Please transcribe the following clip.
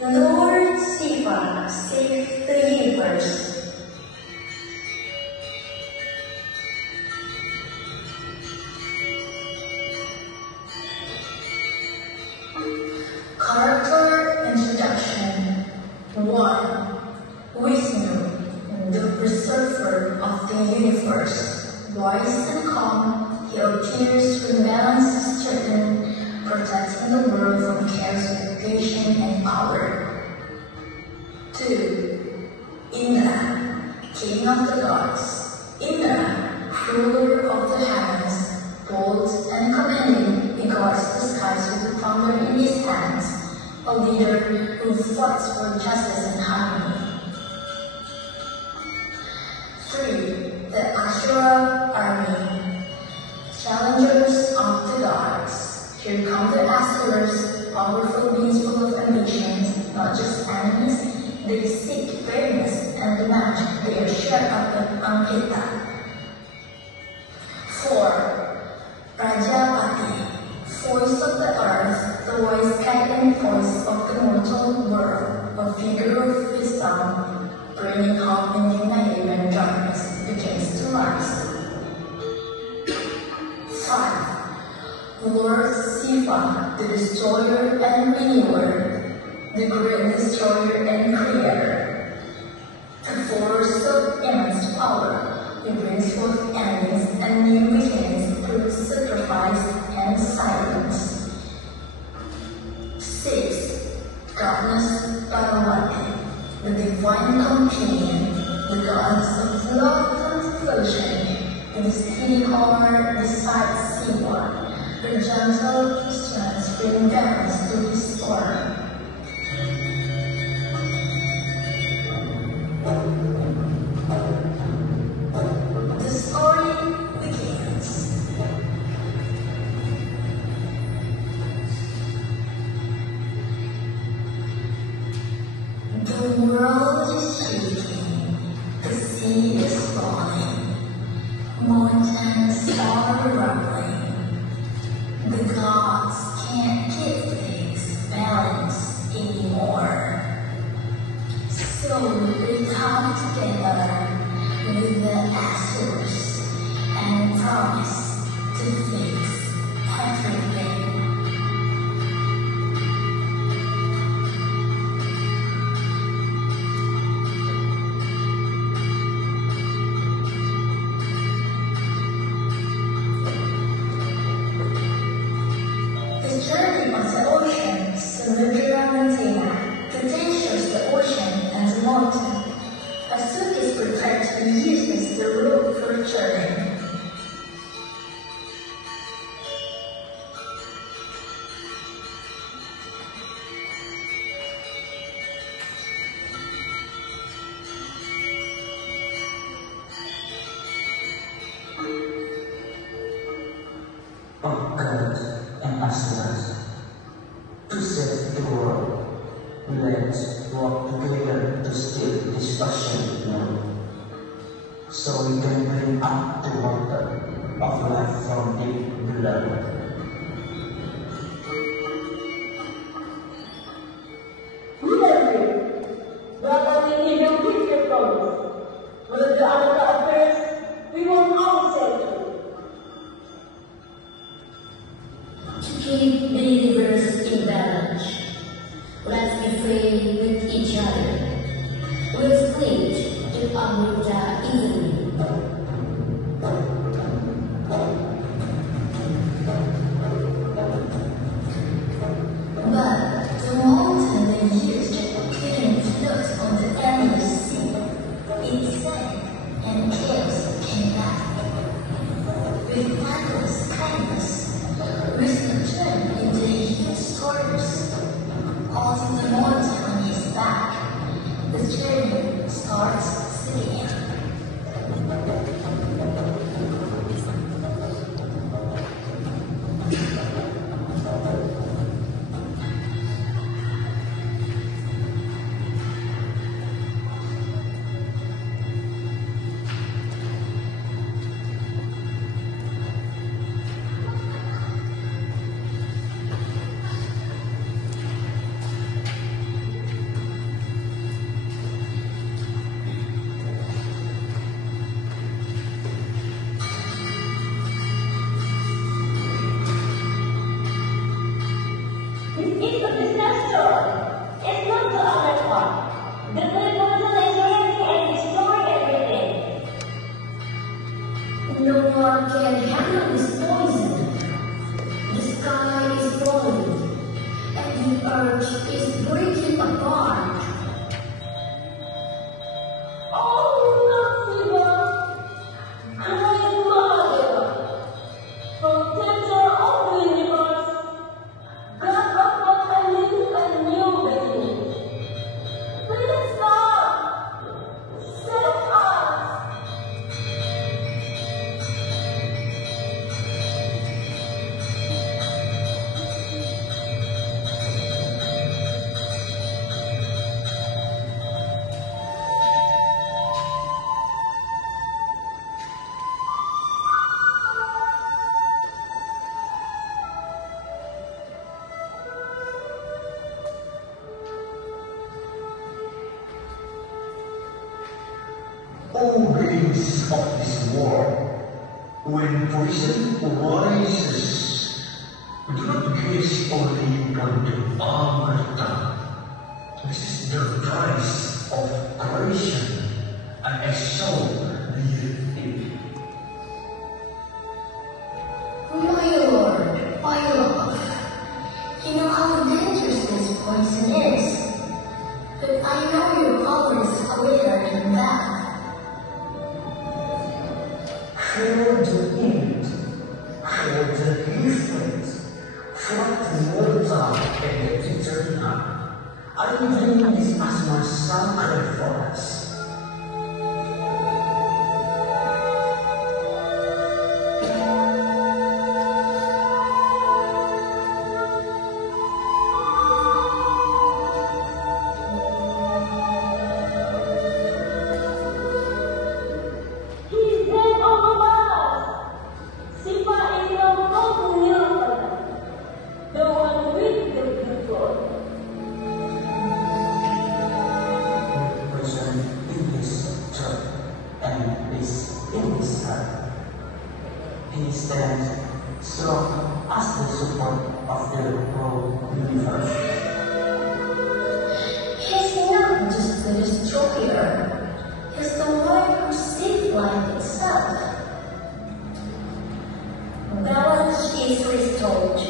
Lord Shiva, save the universe. Character Introduction 1. Vishnu, the preserver of the universe. Wise and calm, he appears to balance certain, protecting the world from chaos with patience and power. 2. Indra, king of the gods. Indra, ruler of the heavens, bold and commanding, he guards the skies with the thunder in his hands, a leader who fights for justice and harmony. 3. The Ashura army, challengers of the gods. Here come the Asuras, powerful beings full of ambitions, not just enemies. They seek fairness and the magic they are shared of the Ankita. 4. Prajapati, voice of the earth, the wise guiding voice of the mortal world, a figure of wisdom, bringing hope and unity when darkness begins to rise. 5. Lord Shiva, the destroyer and renewer, the great destroyer and creator, a force of immense power, he brings forth enemies and new beginnings through sacrifice and silence. 6. Darkness Parvati, the divine companion, the gods of love and devotion, in his hidden heart besides Shiva, the gentle strength bring balance to his storm. The story begins. The world is shaking, the sea is falling, mountains are rumbling. The gods can't keep things balanced anymore. So they come together with the Asuras and promise to fix everything. The journey was the ocean, Samudra Mantina, contains the ocean and the mountain. A suit is prepared to be used as the rope for a journey. Of gods and Asuras, to save the world, let's work together to still this passion now, so we can bring up the water of life from deep below. We agree that we need a future promise. When the other appears, we want our safety. To keep the universe in balance, let's be free with each other. We'll split if Amrita easily. But the mountain they used couldn't float on the endless sea. It sank and chaos came back. With Michael's kindness, Wisdom turned into huge storms, holding the mountain on his back. The journey starts again. The great monster is ready and destroy everything. No one can handle this poison. The sky is falling, and the earth is breaking apart. Oh, Shiva, great Mahadeva, protector of the universe, God of what I live and new beginning. Please stop! Save us! All beings of this world, when poison rises, do not gaze only upon the Amarta. This is the price of creation, and I saw the it. My lord, my love, you know how dangerous this poison is, but I know you're always aware than that. Feel the heat, feel the difference, feel the water and the eternal. I believe this as my sacrifice. He's dead all of us! Shiva is the golden Nirvana, the one with the blue sword. Person in his church and is in his heart. He stands strong as the support of the whole universe. He's not just the destroyer, he's the one who saved life itself. Balance is restored.